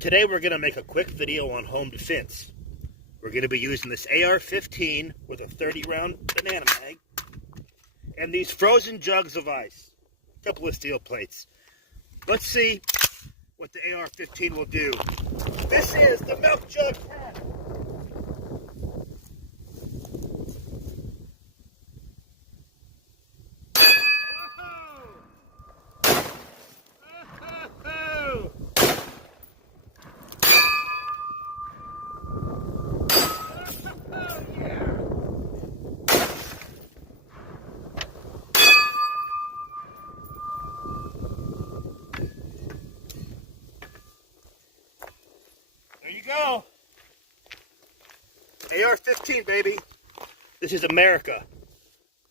Today we're going to make a quick video on home defense. We're going to be using this AR-15 with a 30-round banana mag and these frozen jugs of ice, a couple of steel plates. Let's see what the AR-15 will do. This is the milk jug pack. There you go. AR-15, baby. This is America.